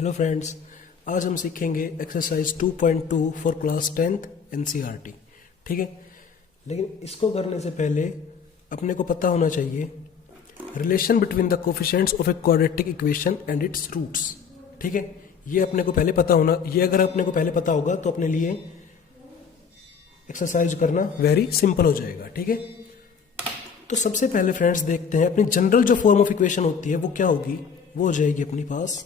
Hello friends, आज हम सीखेंगे exercise 2.2 for class 10th NCERT. ठीक है, लेकिन इसको करने से पहले अपने को पता होना चाहिए relation between the coefficients of a quadratic equation and its roots. ठीक है, ये अपने को पहले पता होना, ये अगर अपने को पहले पता होगा तो अपने लिए एक्सरसाइज करना वेरी सिंपल हो जाएगा। ठीक है, तो सबसे पहले फ्रेंड्स देखते हैं अपनी जनरल जो फॉर्म ऑफ इक्वेशन होती है वो क्या होगी। वो हो जाएगी अपनी पास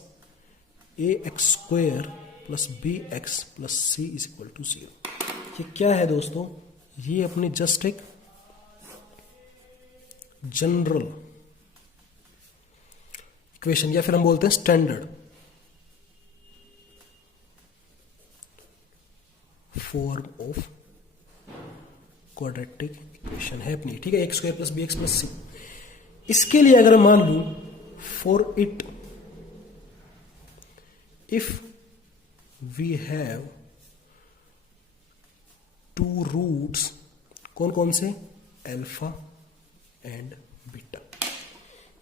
ax² plus bx plus c is equal to 0। ये क्या है दोस्तों? ये अपनी जस्ट एक जनरल इक्वेशन या फिर हम बोलते हैं standard form of quadratic equation है अपनी। ठीक है, ax² plus bx plus c। इसके लिए अगर मान लू for it if we have two roots, कौन कौन से? Alpha and beta.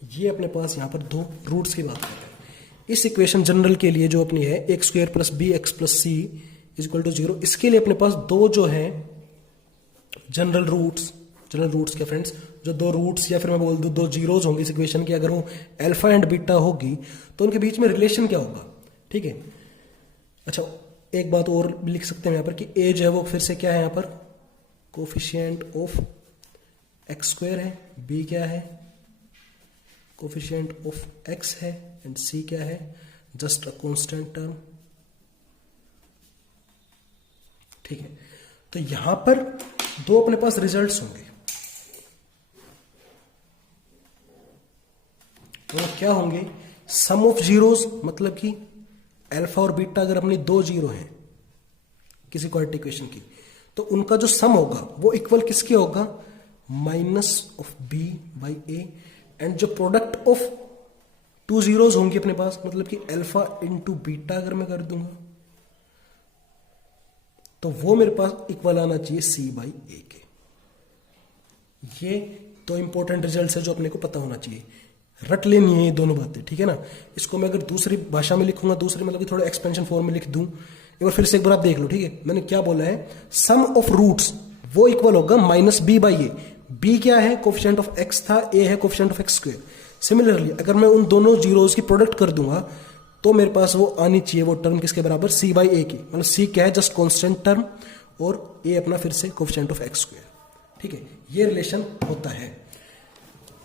ये अपने पास यहां पर दो रूट्स की बात कर रहे हैं। इस इक्वेशन जनरल के लिए जो अपनी है ax² plus bx plus c is equal to 0, इसके लिए अपने पास दो जो है जनरल रूट्स क्या फ्रेंड्स, जो दो रूट्स या फिर मैं बोल दूं दो जीरोज होंगे इस इक्वेशन की, अगर वो अल्फा एंड बीटा होगी तो उनके बीच में रिलेशन क्या होगा। ठीक है, अच्छा एक बात और लिख सकते हैं यहां पर कि ए जो है वो फिर से क्या है यहां पर कोफिशिएंट ऑफ x² है, b क्या है कोफिशिएंट ऑफ x है एंड c क्या है जस्ट अ कांस्टेंट टर्म। ठीक है, तो यहां पर दो अपने पास रिजल्ट्स होंगे और क्या होंगे? सम ऑफ जीरोस, मतलब कि अल्फा और बीटा अगर अपनी दो जीरो हैं किसी क्वाड्रेटिक इक्वेशन की, तो उनका जो सम होगा वो इक्वल किसके होगा? Minus of b by a. And जो प्रोडक्ट ऑफ टू जीरोज होंगी अपने पास, मतलब कि अल्फा इंटू बीटा अगर मैं कर दूंगा तो वो मेरे पास इक्वल आना चाहिए सी बाई ए के। ये तो इंपॉर्टेंट रिजल्ट है जो अपने को पता होना चाहिए, रट लेनी है ये दोनों बातें। ठीक है ना, इसको मैं अगर दूसरी भाषा में लिखूंगा, दूसरी मतलब कि थोड़ा एक्सपेंशन फॉर्म में लिख दूं, एक बार फिर से एक बार आप देख लो। ठीक है, मैंने क्या बोला है? सम ऑफ रूट्स वो इक्वल होगा minus b by a. B क्या है? कोफिशिएंट ऑफ एक्स था, ए है कोफिशिएंट ऑफ x²। सिमिलरली अगर मैं उन दोनों जीरोज की प्रोडक्ट कर दूंगा तो मेरे पास वो आनी चाहिए वो टर्म किसके बराबर? सी बाई ए की। मतलब सी क्या है? जस्ट कॉन्स्टेंट टर्म और ए अपना फिर से कोफिशिएंट ऑफ x²। ठीक है, ये रिलेशन होता है।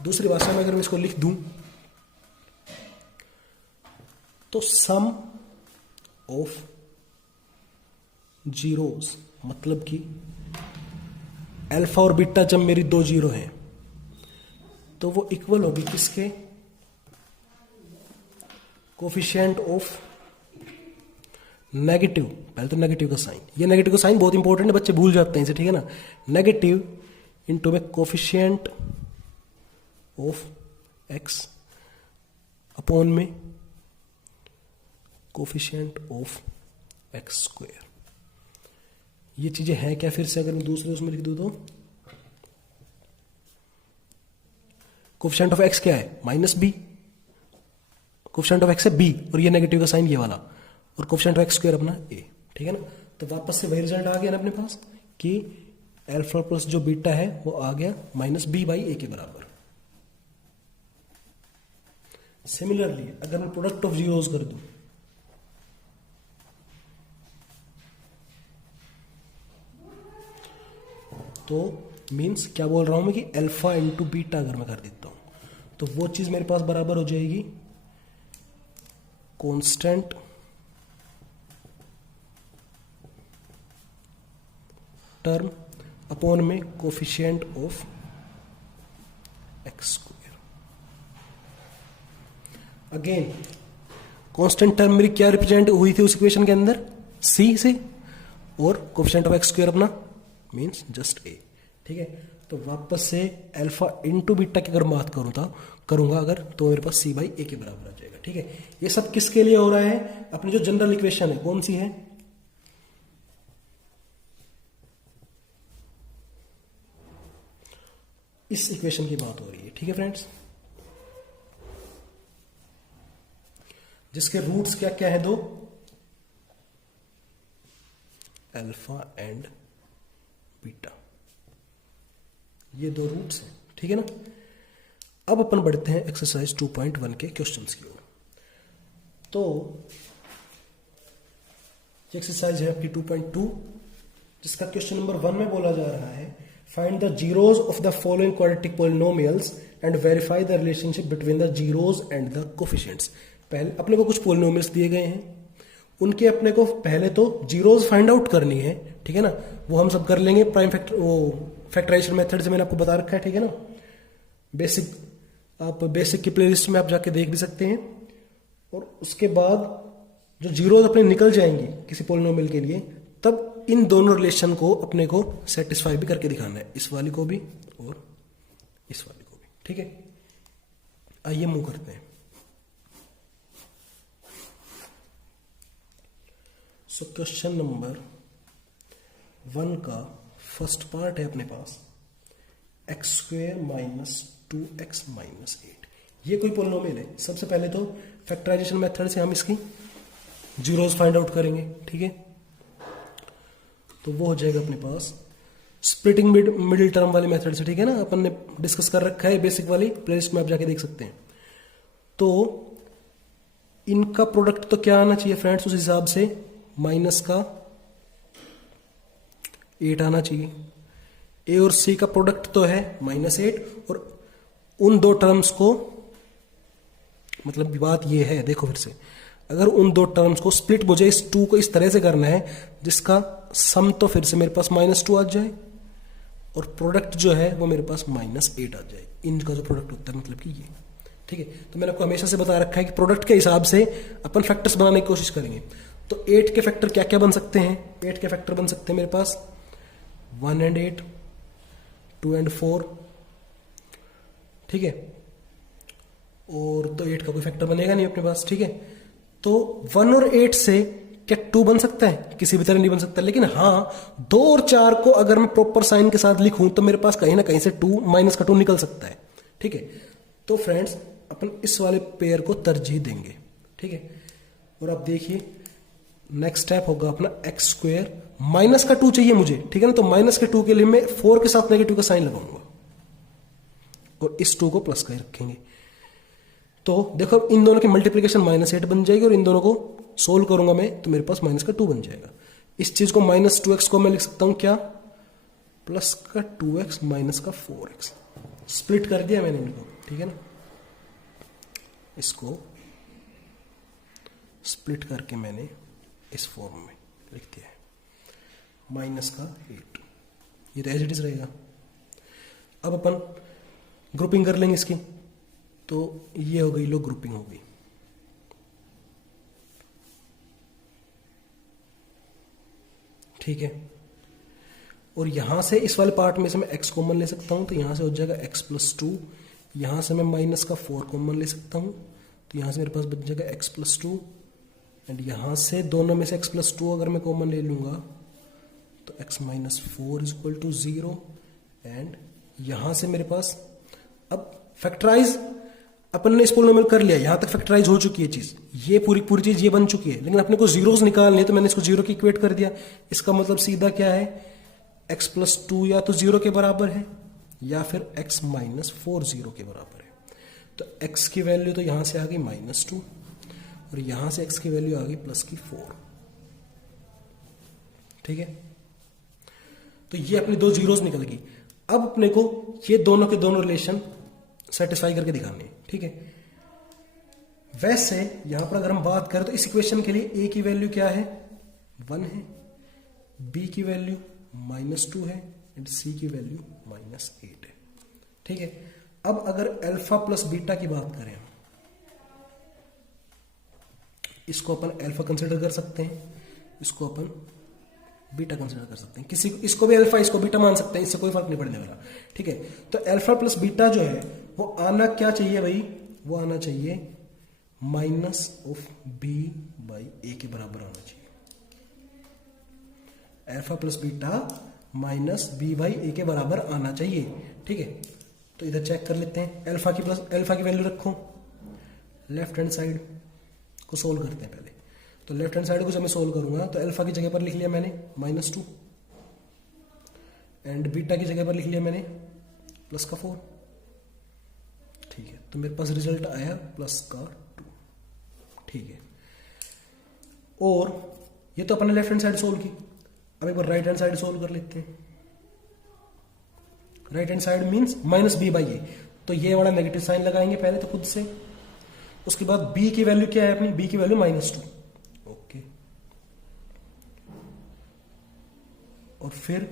दूसरी भाषा में अगर मैं इसको लिख दूं तो सम ऑफ जीरोस, मतलब कि अल्फा और बीटा जब मेरी दो जीरो हैं तो वो इक्वल होगी किसके? कोफिशिएंट ऑफ नेगेटिव, पहले तो नेगेटिव का साइन, ये नेगेटिव का साइन बहुत इंपॉर्टेंट है, बच्चे भूल जाते हैं इसे। ठीक है ना, नेगेटिव इंटू में कोफिशिएंट ऑफ एक्स अपॉन में कोफिशिएंट ऑफ x²। ये चीजें हैं क्या? फिर से अगर मैं दूसरे उसमें लिख दूं तो कोफिशिएंट ऑफ x क्या है? Minus b. Coefficient of x है b और ये नेगेटिव का साइन ये वाला, और कोफिशिएंट ऑफ x² अपना a। ठीक है ना, तो वापस से वही रिजल्ट आ गया ना अपने पास कि अल्फा प्लस जो बीटा है वो आ गया माइनस बी बाई ए के बराबर। सिमिलरली अगर मैं प्रोडक्ट ऑफ जीरोस कर दूं तो मीन्स क्या बोल रहा हूं मैं कि अल्फा इंटू बीटा अगर मैं कर देता हूं तो वो चीज मेरे पास बराबर हो जाएगी कांस्टेंट टर्म अपॉन में coefficient of x²। Again constant term मेरी क्या रिप्रेजेंट हुई थी उस इक्वेशन के अंदर? c से, और कोफिशिएंट ऑफ x² अपना मीन्स जस्ट a। ठीक है, तो वापस से अल्फा इंटू बीटा की अगर बात करूंगा अगर, तो मेरे पास सी बाई ए के बराबर आ जाएगा। ठीक है, ये सब किसके लिए हो रहा है? अपनी जो जनरल इक्वेशन है कौन सी है? इस इक्वेशन की बात हो रही है। ठीक है फ्रेंड्स, जिसके रूट्स क्या क्या है, दो, अल्फा एंड बीटा, ये दो रूट्स हैं, ठीक है ना। अब अपन बढ़ते हैं एक्सरसाइज 2.1 के क्वेश्चंस की ओर। तो ये एक्सरसाइज है आपकी 2.2, जिसका क्वेश्चन नंबर 1 में बोला जा रहा है find the zeros of the following quadratic polynomials and verify the relationship between the zeros and the coefficients. पहले अपने को कुछ पोलिनोमियल्स दिए गए हैं, उनके अपने को पहले तो जीरोज फाइंड आउट करनी है, ठीक है ना। वो हम सब कर लेंगे प्राइम फैक्टर, वो फैक्टराइजेशन मेथड से मैंने आपको बता रखा है, ठीक है ना। बेसिक, आप बेसिक की प्लेलिस्ट में आप जाके देख भी सकते हैं। और उसके बाद जो जीरोज अपने निकल जाएंगी किसी पोलिनोमियल के लिए, तब इन दोनों रिलेशन को अपने को सेटिस्फाई भी करके दिखाना है, इस वाली को भी और इस वाली को भी, ठीक है। आइए मूव करते हैं। सो क्वेश्चन नंबर 1 का फर्स्ट पार्ट है अपने पास x² माइनस 2x माइनस 8। ये कोई पोलिनोमियल है। सबसे पहले तो फैक्टराइजेशन मेथड से हम इसकी जीरोज फाइंड आउट करेंगे, ठीक है। तो वो हो जाएगा अपने पास स्प्लिटिंग मिडिल टर्म वाले मेथड से, ठीक है ना। अपन ने डिस्कस कर रखा है बेसिक वाली, प्लेलिस्ट में आप जाके देख सकते हैं। तो इनका प्रोडक्ट तो क्या आना चाहिए फ्रेंड्स, उस हिसाब से माइनस का 8 आना चाहिए। ए और सी का प्रोडक्ट तो है -8, और उन दो टर्म्स को, मतलब बात ये है, देखो फिर से, अगर उन दो टर्म्स को स्प्लिट मुझे इस 2 को इस तरह से करना है जिसका सम तो फिर से मेरे पास -2 आ जाए और प्रोडक्ट जो है वो मेरे पास -8 आ जाए। इनका जो प्रोडक्ट होता है मतलब कि ये, ठीक है। तो मैंने आपको हमेशा से बता रखा है कि प्रोडक्ट के हिसाब से अपन फैक्टर्स बनाने की कोशिश करेंगे। तो 8 के फैक्टर क्या क्या बन सकते हैं? 8 के फैक्टर बन सकते हैं मेरे पास 1 and 8, 2 and 4, ठीक है। और तो 8 का कोई फैक्टर बनेगा नहीं अपने पास, ठीक है। तो 1 और 8 से क्या 2 बन सकता है? किसी भी तरह नहीं बन सकता। लेकिन हाँ, 2 और 4 को अगर मैं प्रॉपर साइन के साथ लिखूं तो मेरे पास कहीं ना कहीं से 2 माइनस का 2 निकल सकता है, ठीक है। तो फ्रेंड्स अपन इस वाले पेयर को तरजीह देंगे, ठीक है। और आप देखिए नेक्स्ट स्टेप होगा अपना x² माइनस का 2 चाहिए मुझे, ठीक है ना। तो माइनस के 2 के लिए मैं 4 के साथ नेगेटिव का साइन लगाऊंगा और इस 2 को प्लस का ही रखेंगे। तो देखो इन दोनों की मल्टीप्लीकेशन -8 बन जाएगी और इन दोनों को सोल्व करूंगा मैं तो मेरे पास माइनस का 2 बन जाएगा। इस चीज को -2x को मैं लिख सकता हूं क्या, प्लस का 2x माइनस का 4x। स्प्लिट कर दिया मैंने इनको, ठीक है ना। इसको स्प्लिट करके मैंने इस फॉर्म में लिख दिया है, माइनस का 8। ये तो एज इट इज रहेगा। अब अपन ग्रुपिंग कर लेंगे इसकी, तो ये हो गई, लो ग्रुपिंग हो गई, ठीक है। और यहां से इस वाले पार्ट में से मैं x कॉमन ले सकता हूं, तो यहां से हो जाएगा x + 2। यहां से मैं माइनस का 4 कॉमन ले सकता हूं, तो यहां से मेरे पास बच जाएगा x + 2। एंड यहां से दोनों में से x + 2 अगर मैं कॉमन ले लूंगा तो x - 4 = 0। एंड यहां से मेरे पास अब फैक्टराइज अपन ने इस पोलिनोमियल कर लिया, यहां तक फैक्टराइज हो चुकी है चीज, ये पूरी चीज ये बन चुकी है। लेकिन अपने को जीरोस निकालने, तो मैंने इसको 0 की इक्वेट कर दिया। इसका मतलब सीधा क्या है, x + 2 या तो 0 के बराबर है या फिर x - 4 0 के बराबर है। तो x की वैल्यू तो यहां से आ गई -2 और यहां से x की वैल्यू आ गई +4, ठीक है। तो ये अपनी दो जीरोस निकल गई। अब अपने को ये दोनों के दोनों रिलेशन सेटिस्फाई करके दिखाने हैं, ठीक है। वैसे यहां पर अगर हम बात करें तो इस इक्वेशन के लिए a की वैल्यू क्या है, 1 है, b की वैल्यू -2 है एंड c की वैल्यू -8 है, ठीक है। अब अगर अल्फा प्लस बीटा की बात करें, इसको अपन अल्फा कंसिडर कर सकते हैं, इसको अपन बीटा कंसिडर कर सकते हैं, किसी इसको भी अल्फा इसको बीटा मान सकते हैं, इससे कोई फर्क नहीं पड़ने वाला, ठीक है। तो अल्फा प्लस बीटा जो है वो आना क्या चाहिए भाई, वो आना चाहिए -b/a के बराबर आना चाहिए। अल्फा प्लस बीटा -b/a के बराबर आना चाहिए, ठीक है। तो इधर चेक कर लेते हैं, अल्फा की वैल्यू रखो लेफ्ट हैंड साइड इसको सोल्व करते हैं पहले। तो लेफ्ट हैंड साइड को जब मैं सोल्व करूंगा तो अल्फा की जगह पर लिख लिया मैंने -2 एंड बीटा की जगह पर लिख लिया मैंने +4। ठीक है, तो मेरे पास रिजल्ट आया +2। ठीक है, और ये तो अपने लेफ्ट हैंड साइड सोल्व की। अब एक बार राइट हैंड साइड सोल्व कर लेते हैं। Right hand side means -b/a, तो ये वाला नेगेटिव साइन लगाएंगे पहले तो खुद से। उसके बाद b की वैल्यू क्या है अपनी, b की वैल्यू -2। ओके, और फिर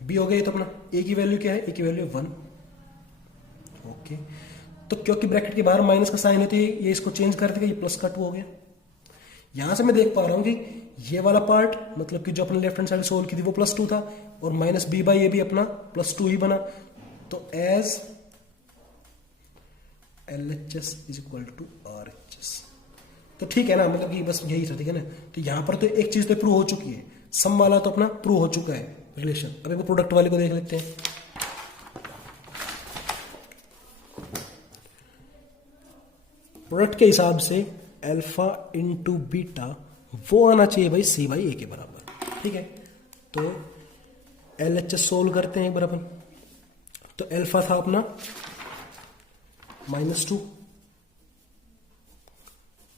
b हो गया तो अपना a की वैल्यू क्या है, a की वैल्यू 1। ओके, तो क्योंकि ब्रैकेट के बाहर माइनस का साइन है तो ये इसको चेंज कर देगा, ये +2 हो गया। यहां से मैं देख पा रहा हूं कि ये वाला पार्ट मतलब कि जो अपने लेफ्ट हैंड साइड सोल्व की थी वो +2 था, और -b/a भी अपना +2 ही बना। तो as LHS is equal to RHS, तो ठीक है ना, मतलब कि बस यही था। ठीक है ना, तो यहां पर तो एक चीज तो प्रूव हो चुकी है, सम वाला तो अपना प्रूव हो चुका है रिलेशन। अब एक प्रोडक्ट वाले को देख लेते हैं। प्रोडक्ट के हिसाब से अल्फा इंटू बीटा वो आना चाहिए भाई C/A के बराबर। ठीक है, तो LHS सोल्व करते हैं एक बार अपन। तो अल्फा था अपना -2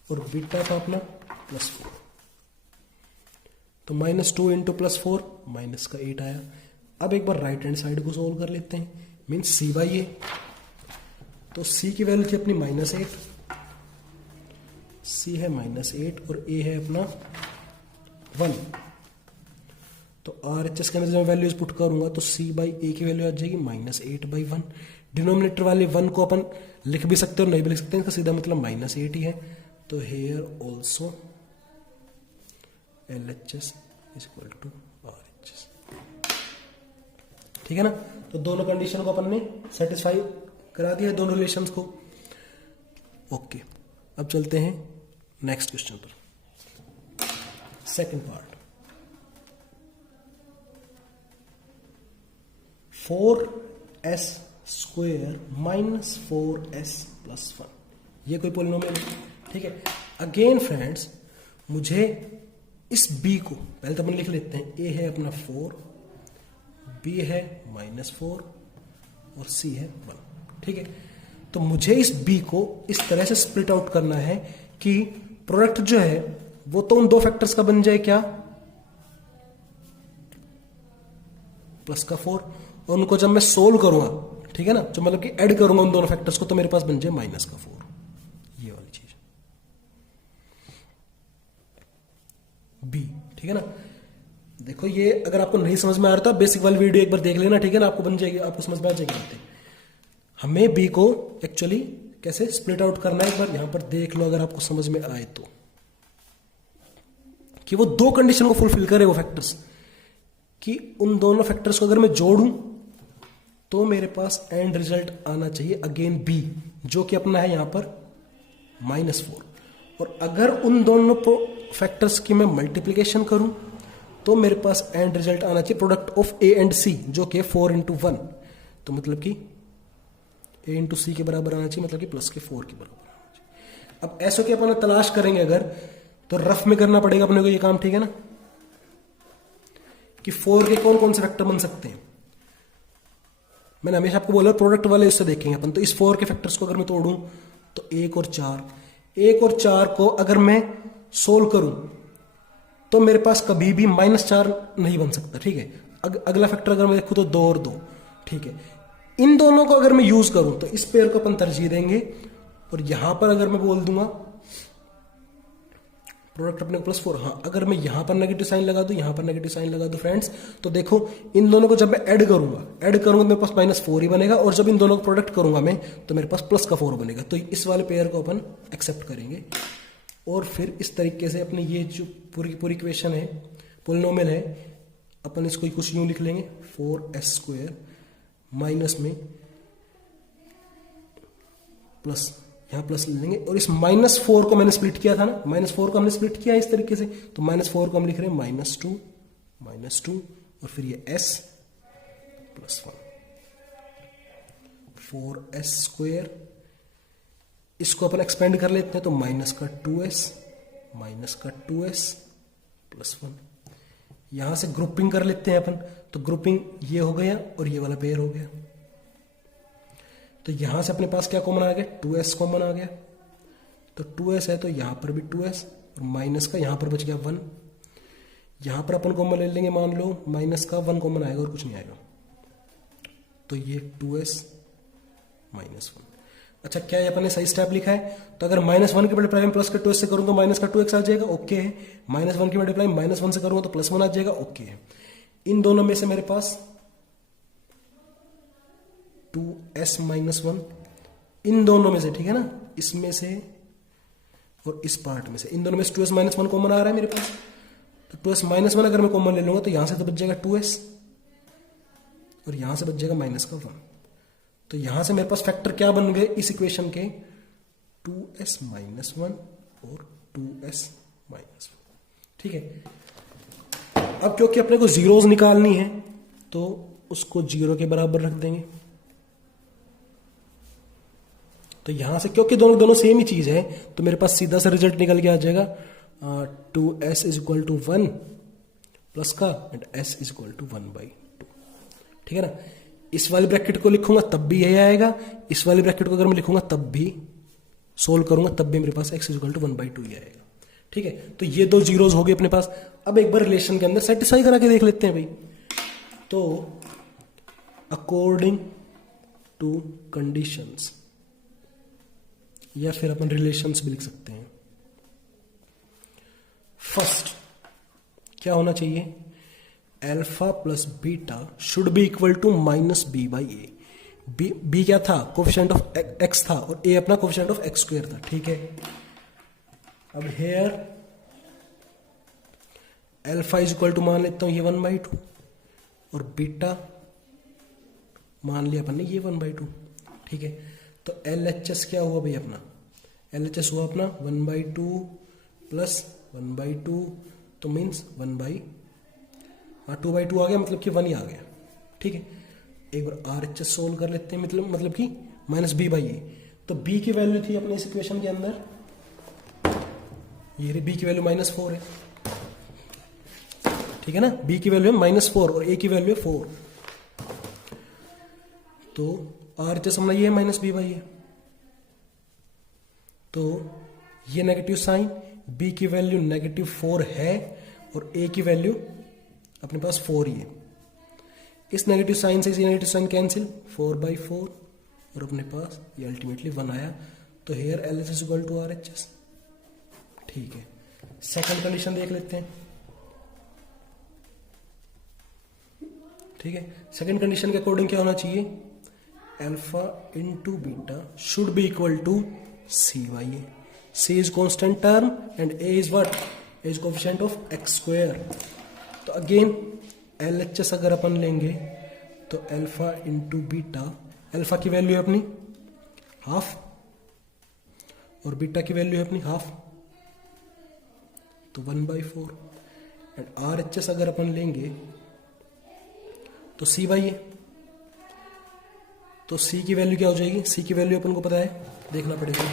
और बीटा था अपना +4। तो -2 इंटू +4 -8 आया। अब एक बार राइट हैंड साइड को सोल्व कर लेते हैं, मीन्स C/A। तो C की वैल्यू थी अपनी -8, C है -8 और A है अपना 1। तो RHS के अंदर जब मैं वैल्यूज पुट करूंगा तो C/A की वैल्यू आ जाएगी -8/1। डिनोमिनेटर वाले 1 को अपन लिख भी सकते हैं और नहीं भी लिख सकते हैं, इसका सीधा मतलब -8 ही है। तो here also LHS is equal to RHS। ठीक है ना, तो दोनों कंडीशन को अपन ने सेटिस्फाई करा दिया, दोनों रिलेशंस को। ओके, अब चलते हैं नेक्स्ट क्वेश्चन पर, सेकंड पार्ट। 4s² - 4s + 1, ये कोई पॉलिनोमियल है। ठीक है, अगेन फ्रेंड्स मुझे इस b को पहले तो अपन लिख लेते हैं। a है अपना 4, b है -4 और c है 1। ठीक है, तो मुझे इस b को इस तरह से स्प्लिट आउट करना है कि प्रोडक्ट जो है वो तो उन दो फैक्टर्स का बन जाए क्या, +4, और उनको जब मैं सोल्व करूंगा, ठीक है ना, जो मतलब कि ऐड करूंगा उन दोनों फैक्टर्स को, तो मेरे पास बन जाए -4, ये वाली चीज b। ठीक है ना, देखो ये अगर आपको नहीं समझ में आ रहा था बेसिक वाली वीडियो एक बार देख लेना। ठीक है ना, आपको बन जाएगी, आपको समझ में आ जाएगी। हमें b को एक्चुअली कैसे स्प्लिट आउट करना है एक बार यहां पर देख लो, अगर आपको समझ में आए तो, कि वो दो कंडीशन को फुलफिल करे वो फैक्टर्स, कि उन दोनों फैक्टर्स को अगर मैं जोड़ूं तो मेरे पास एंड रिजल्ट आना चाहिए अगेन b, जो कि अपना है यहां पर -4। और अगर उन दोनों फैक्टर्स की मैं मल्टीप्लीकेशन करूं तो मेरे पास एंड रिजल्ट आना चाहिए product of a and c, जो कि 4 × 1, तो मतलब कि a × c के बराबर आना चाहिए, मतलब कि +4 के बराबर आना चाहिए। अब ऐसा कि अपन तलाश करेंगे अगर, तो रफ में करना पड़ेगा अपने को ये काम। ठीक है ना, कि 4 के कौन कौन से फैक्टर बन सकते हैं। मैंने हमेशा आपको बोला प्रोडक्ट वाले उससे देखेंगे अपन। तो इस 4 के फैक्टर्स को अगर मैं तोड़ूं तो 1 और 4 को अगर मैं सोल्व करूं तो मेरे पास कभी भी -4 नहीं बन सकता। ठीक है, अगला फैक्टर अगर मैं देखूं तो 2 और 2। ठीक है, इन दोनों को अगर मैं यूज करूं तो इस पेयर को अपन तरजीह देंगे, और यहां पर अगर मैं बोल दूंगा प्रोडक्ट अपने +4, हाँ अगर मैं यहां पर नेगेटिव साइन लगा दूं, यहां पर नेगेटिव साइन लगा दूं फ्रेंड्स, तो देखो इन दोनों को जब मैं ऐड करूंगा तो मेरे पास -4 ही बनेगा, और जब इन दोनों को प्रोडक्ट करूंगा मैं तो मेरे पास +4 बनेगा। तो इस वाले पेयर को अपन एक्सेप्ट करेंगे, और फिर इस तरीके से अपने ये जो पूरी की पूरी इक्वेशन है, पॉलिनोमियल है, अपन इसको कुछ यूं लिख लेंगे 4s² माइनस में प्लस, यहां प्लस ले लेंगे, और इस -4 को मैंने स्प्लिट किया था ना, -4 को हमने स्प्लिट किया इस तरीके से, तो -4 को हम लिख रहे हैं -2 और फिर ये s + 1, 4s² इसको अपन एक्सपेंड कर लेते हैं तो माइनस का 2s प्लस 1। यहां से ग्रुपिंग कर लेते हैं अपन, तो ग्रुपिंग ये हो गया और ये वाला पेयर हो गया। तो यहां से अपने पास क्या कॉमन आ गया, 2s कॉमन आ गया। तो 2s है तो यहां पर भी 2s और माइनस का यहां पर बच गया 1। यहां पर अपन कॉमन ले लेंगे, मान लो माइनस का 1 कॉमन आएगा और कुछ नहीं आएगा, तो ये 2s माइनस 1। अच्छा, क्या ये अपन ने सही स्टेप लिखा है? तो अगर -1 की मल्टीप्लाई प्लस का 2s से करूंगा माइनस का 2x आ जाएगा, ओके है। -1 की मल्टीप्लाई -1 से करूंगा तो +1 आ जाएगा, ओके है। इन दोनों में से मेरे पास 2s माइनस 1, इन दोनों में से, ठीक है ना, इसमें से और इस पार्ट में से, इन दोनों में से 2s माइनस 1 कॉमन आ रहा है मेरे पास। तो 2s माइनस 1 अगर मैं कॉमन ले लूंगा तो यहां से तो बच जाएगा 2s और यहां से बच जाएगा माइनस का 1। तो यहां से मेरे पास फैक्टर क्या बन गए इस इक्वेशन के, 2s माइनस 1 और 2s माइनस 1, ठीक है। अब क्योंकि अपने को जीरोस निकालनी है तो उसको 0 के बराबर रख देंगे। तो यहां से क्योंकि दोनों सेम ही चीज है तो मेरे पास सीधा सा रिजल्ट निकल के आ जाएगा 2s is equal to 1 plus का and s is equal to 1/2, ठीक है ना। इस वाली ब्रैकेट को लिखूंगा तब भी यही आएगा, इस वाली ब्रैकेट को अगर मैं लिखूंगा तब भी, सोल्व करूंगा तब भी मेरे पास x इज इक्वल टू 1/2 ही आएगा, ठीक है। तो ये दो जीरोस हो गए अपने पास। अब एक बार रिलेशन के अंदर सेटिस्फाई करा के देख लेते हैं भाई। तो अकॉर्डिंग टू कंडीशंस, या फिर अपन रिलेशंस भी लिख सकते हैं। फर्स्ट क्या होना चाहिए, alpha plus beta should be equal to -b/a। B क्या था, कोफिशिएंट ऑफ x था और a अपना कोफिशिएंट ऑफ x² था, ठीक है। अब here alpha is equal to मान लेता हूं ये 1/2 और बीटा मान लिया अपन ने ये 1/2, ठीक है। तो LHS क्या हुआ भाई अपना, LHS हुआ अपना 1/2 प्लस 1/2, तो मीन्स 2/2 आ गया, मतलब कि 1 ही आ गया, ठीक है। एक बार RHS सोल्व कर लेते हैं, मतलब कि -b/a। तो b की वैल्यू थी अपने इस इक्वेशन के अंदर, ये b की वैल्यू -4 है, ठीक है ना। b की वैल्यू है -4 और a की वैल्यू है 4। तो RHS हमारा ये है -b/a। तो ये नेगेटिव साइन, b की वैल्यू -4 है और a की वैल्यू अपने पास 4 ही है। इस नेगेटिव साइन से ये नेगेटिव साइन कैंसिल, 4/4 और अपने पास ये अल्टीमेटली 1 आया। तो here LHS is equal to RHS, ठीक है। सेकंड कंडीशन देख लेते हैं, ठीक है। सेकंड कंडीशन के अकॉर्डिंग क्या होना चाहिए, alpha into beta should be equal to c/a। c is constant term and a is what, a is coefficient of x²। तो अगेन LHS अगर अपन लेंगे तो अल्फा इंटू बीटा, अल्फा की वैल्यू है अपनी 1/2 और बीटा की वैल्यू है अपनी 1/2, तो 1/4। एंड RHS अगर अपन लेंगे तो c/a। तो c की वैल्यू क्या हो जाएगी, c की वैल्यू अपन को पता है, देखना पड़ेगा।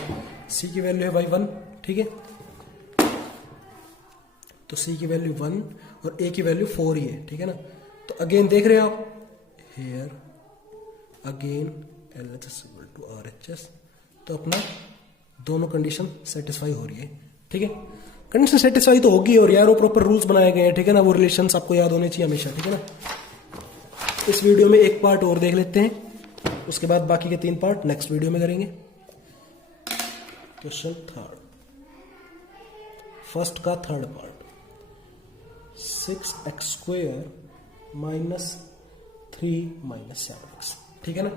c की वैल्यू है भाई 1, ठीक है। तो c की वैल्यू 1 और a की वैल्यू 4 ही है, ठीक है ना। तो अगेन देख रहे हो आप, here again LHS equal to RHS। तो अपना दोनों कंडीशन सेटिस्फाई हो रही है, ठीक है। कंडीशन सेटिस्फाई तो होगी और यार वो प्रॉपर रूल्स बनाए गए हैं, ठीक है ना। वो रिलेशंस आपको याद होने चाहिए हमेशा, ठीक है ना। इस वीडियो में एक पार्ट और देख लेते हैं, उसके बाद बाकी के 3 पार्ट नेक्स्ट वीडियो में करेंगे। क्वेश्चन थर्ड, फर्स्ट का थर्ड पार्ट, 6x² -3 -7x, ठीक है ना।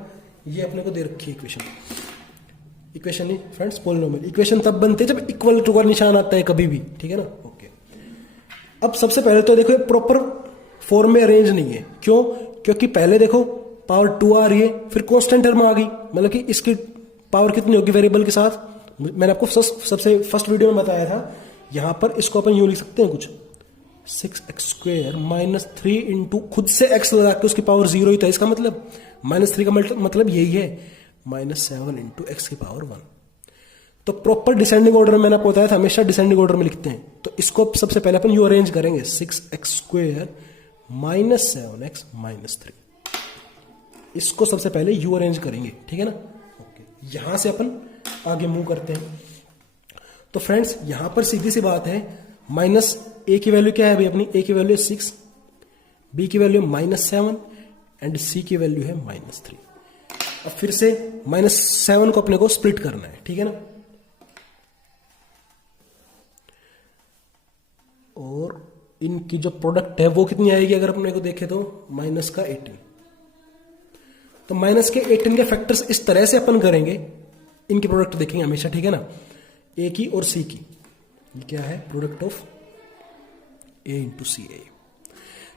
ये अपने को दे रखी है इक्वेशन नहीं फ्रेंड्स, पोलिनोमियल इक्वेशन तब बनते हैं जब इक्वल टू का निशान आता है कभी भी, ठीक है ना। ओके, अब सबसे पहले तो देखो प्रॉपर फॉर्म में अरेंज नहीं है, क्यों, क्योंकि पहले देखो पावर 2 आ रही है, फिर कांस्टेंट टर्म आ गई, मतलब कि इसकी पावर कितनी होगी वेरिएबल के साथ। मैंने आपको सबसे फर्स्ट वीडियो में बताया था, यहां पर इसको अपन यूं लिख सकते हैं कुछ 6x² -3 इंटू खुद से x लगा के उसकी पावर 0 ही था, इसका मतलब -3 का मतलब यही है, -7 इंटू x की पावर 1। तो प्रॉपर डिसेंडिंग ऑर्डर में मैंने आपको बताया था हमेशा डिसेंडिंग ऑर्डर में लिखते हैं। तो इसको सबसे पहले अपन यू अरेंज करेंगे, 6x² माइनस 7x माइनस 3, इसको सबसे पहले यू अरेंज करेंगे, ठीक है ना। ओके, यहां से अपन आगे मूव करते हैं। तो फ्रेंड्स यहां पर सीधी सी बात है, माइनस ए की वैल्यू क्या है भाई अपनी, ए की वैल्यू 6, बी की वैल्यू -7 एंड सी की वैल्यू है -3। अब फिर से -7 को अपने को स्प्लिट करना है, ठीक है ना। और इनकी जो प्रोडक्ट है वो कितनी आएगी अगर अपने को देखे तो -18। तो माइनस के 18 के फैक्टर्स इस तरह से अपन करेंगे, इनकी प्रोडक्ट देखेंगे हमेशा, ठीक है ना, ए की और सी की। ये क्या है, प्रोडक्ट ऑफ ए इंटू सी ए।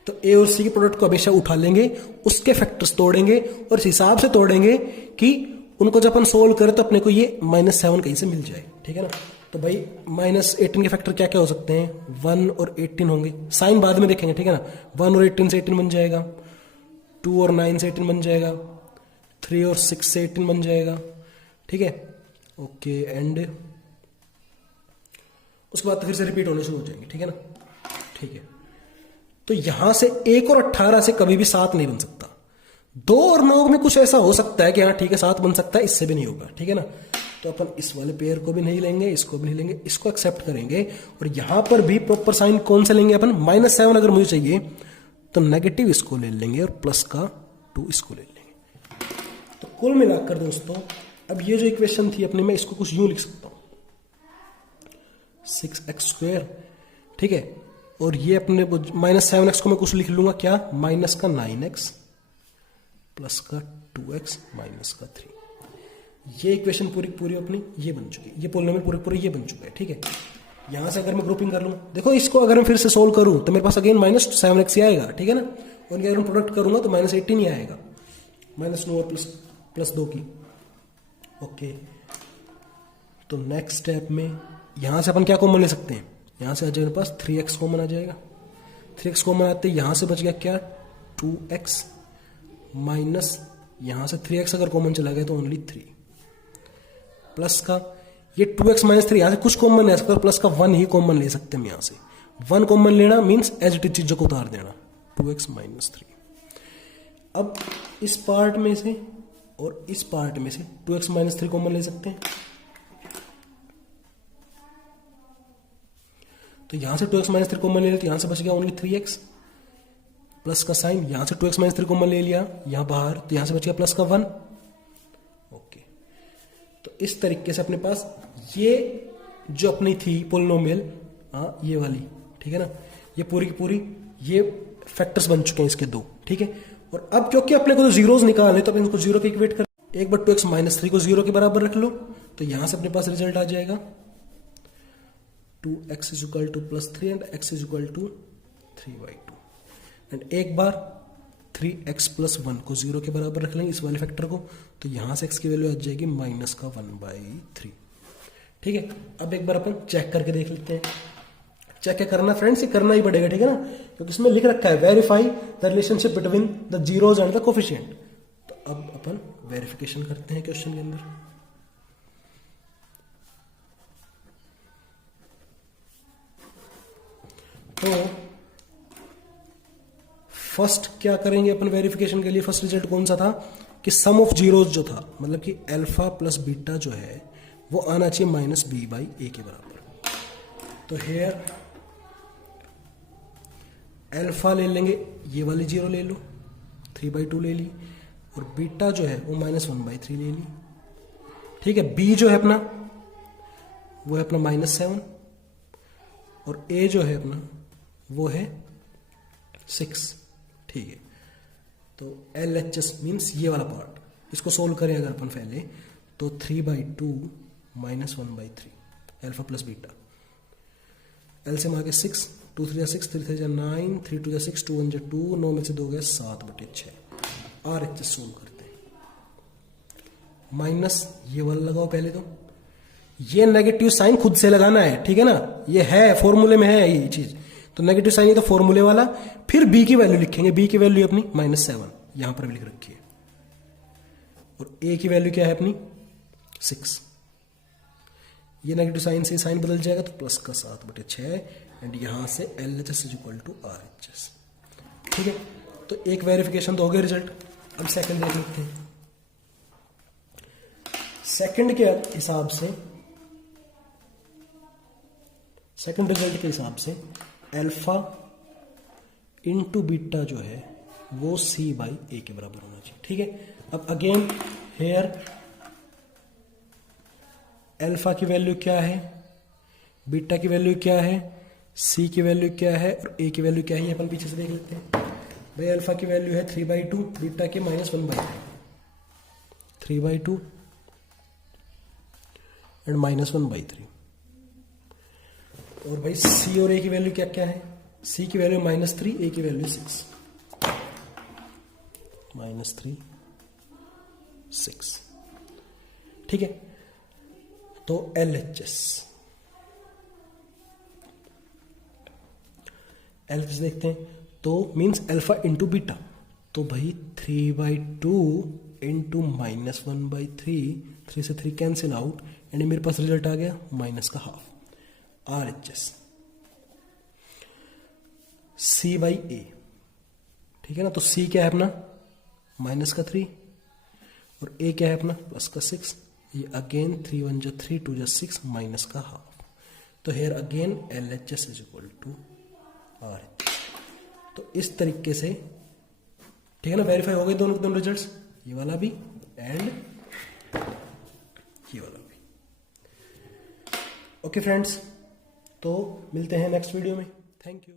तो ए और सी की प्रोडक्ट को हमेशा उठा लेंगे, उसके फैक्टर्स तोड़ेंगे और इस हिसाब से तोड़ेंगे कि उनको जब अपन सोल्व करें तो अपने को ये -7 कहीं से मिल जाए, ठीक है ना। तो भाई -18 के फैक्टर क्या क्या हो सकते हैं, 1 और 18 होंगे, साइन बाद में देखेंगे, ठीक है ना। 1 और 18 से 18 बन जाएगा, 2 और 9 से 18 बन जाएगा, 3 और 6 से 18 बन जाएगा, ठीक है। ओके, एंड उसके बाद तो फिर से रिपीट होने शुरू हो जाएंगे, ठीक है ना, ठीक है। तो यहां से 1 और 18 से कभी भी 7 नहीं बन सकता। 2 और 9 में कुछ ऐसा हो सकता है कि हाँ ठीक है 7 बन सकता है, इससे भी नहीं होगा, ठीक है ना। तो अपन इस वाले पेयर को भी नहीं लेंगे, इसको भी नहीं लेंगे, इसको एक्सेप्ट करेंगे। और यहां पर भी प्रॉपर साइन कौन से लेंगे अपन, -7 अगर मुझे चाहिए तो नेगेटिव इसको ले लेंगे और प्लस का 2 इसको ले लेंगे। तो कुल मिलाकर दोस्तों अब ये जो इक्वेशन थी अपने, मैं इसको कुछ यूं लिख सकता हूं, 6x², ठीक है। और ये अपने -7x को मैं कुछ लिख लूंगा क्या, माइनस का 9x प्लस का 2x माइनस का 3। ये इक्वेशन पूरी पूरी अपनी ये बन चुकी है, ये पोलिनोमियल पूरे पूरे ये बन चुका है, ठीक है। यहां से अगर मैं ग्रुपिंग कर लूं, देखो इसको अगर मैं फिर से सोल्व करूं तो मेरे पास अगेन -7x ही आएगा, ठीक है ना। और अगर मैं प्रोडक्ट करूंगा तो -18 ही आएगा, -9 और प्लस 2 की। ओके, तो नेक्स्ट स्टेप में यहां से अपन क्या कॉमन ले सकते हैं, यहां से आ जाएगा मेरे पास 3x कॉमन आ जाएगा। 3x कॉमन आते यहां से बच गया क्या, 2x माइनस यहां से 3x अगर कॉमन चला गया तो ओनली 3 प्लस का ये 2x माइनस 3, यहां से कुछ कॉमन ले सकते, प्लस का 1 ही कॉमन ले सकते हैं। यहां से 1 कॉमन लेना मीन्स एज इट इज चीजों को उतार देना, 2x माइनस 3। अब इस पार्ट में से और इस पार्ट में से 2x माइनस 3 कॉमन ले सकते हैं। तो यहां से 2x माइनस 3 कॉमन ले लिया तो यहां से बच गया ओनली 3x प्लस का साइन, यहां से 2x माइनस 3 कॉमन ले लिया यहां बाहर, तो यहां से बच गया प्लस का 1। ओके, तो इस तरीके से अपने पास ये जो अपनी थी पोलिनोमियल, ये वाली, ठीक है ना, ये पूरी की पूरी ये फैक्टर्स बन चुके हैं इसके 2, ठीक है। और अब क्योंकि अपने को तो जीरोस निकालने, तो अपन इसको जीरो पे इक्वेट कर, एक बार 2x माइनस 3 को 0 के बराबर रख लो, तो यहां से अपने पास रिजल्ट आ जाएगा 2x is equal to +3 and x is equal to 3/2। And एक बार 3x प्लस 1 को 0 के बराबर रख लेंगे इस वाले फैक्टर को, तो यहां से x की वैल्यू आ जाएगी -1/3, ठीक है। अब एक बार अपन चेक करके देख लेते हैं। चेक क्या करना फ्रेंड्स, ये करना ही पड़ेगा, ठीक है ना, क्योंकि इसमें लिख रखा है verify the relationship between the zeros and the coefficient. तो अब अपन वेरिफिकेशन करते हैं क्वेश्चन के अंदर। तो फर्स्ट क्या करेंगे अपन वेरिफिकेशन के लिए, फर्स्ट रिजल्ट कौन सा था कि सम ऑफ जीरोज जो था, मतलब कि अल्फा प्लस बीटा जो है वो आना चाहिए -b/a के बराबर। तो हेयर अल्फा ले लेंगे, ये वाली 0 ले लो, 3/2 ले ली, और बीटा जो है वो -1/3 ले ली, ठीक है। b जो है अपना वो है अपना -7 और a जो है अपना वो है 6, ठीक है। तो LHS मीन्स ये वाला पार्ट, इसको सोल्व करें अगर अपन पहले तो 3/2 -1/3 अल्फा प्लस बीटा, एलसीएम आ गया 6, 2 3 6, 3 3 9, 3 2 6, 2 1 2, 9 में से 2 गया 7/6। RHS सोल्व करते हैं। माइनस ये वाला लगाओ पहले, तो ये नेगेटिव साइन खुद से लगाना है, ठीक है ना, ये है फॉर्मूले में है ये चीज, तो नेगेटिव साइन ये तो फॉर्मूले वाला। फिर b की वैल्यू लिखेंगे, b की वैल्यू अपनी -7 यहां पर भी लिख रखी है, और a की वैल्यू क्या है अपनी 6, ये नेगेटिव साइन से साइन बदल जाएगा तो प्लस का 7/6 एंड यहां से LHS is equal to RHS। ठीक है, तो एक वेरिफिकेशन तो हो गया रिजल्ट। अब सेकंड देख लेते हैं। सेकंड के हिसाब से, सेकंड रिजल्ट के हिसाब से अल्फा इंटू बीटा जो है वो C/A के बराबर होना चाहिए। ठीक है, अब अगेन हेयर अल्फा की वैल्यू क्या है, बीटा की वैल्यू क्या है, C की वैल्यू क्या है और A की वैल्यू क्या है, ये अपन पीछे से देख लेते हैं। भाई अल्फा की वैल्यू है 3/2, बीटा की -1/3, 3/2 एंड -1/3। और भाई C और A की वैल्यू क्या क्या है, C की वैल्यू -3, A की वैल्यू 6, -3 6। ठीक है, तो LHS देखते हैं। तो मीन्स अल्फा इंटू बीटा, तो भाई 3/2 इंटू -1/3, 3 से 3 कैंसिल आउट एंड मेरे पास रिजल्ट आ गया -½ RHS C/A। ठीक है ना, तो C क्या है अपना -3 और A क्या है अपना +6। ये अगेन 3 1 जा 3 2 जा 6 -½ तो here again LHS is equal to RHS। तो इस तरीके से, ठीक है ना, वेरीफाई हो गए दोनों रिजल्ट्स, ये वाला भी एंड ये वाला भी। ओके फ्रेंड्स, तो मिलते हैं नेक्स्ट वीडियो में। Thank you.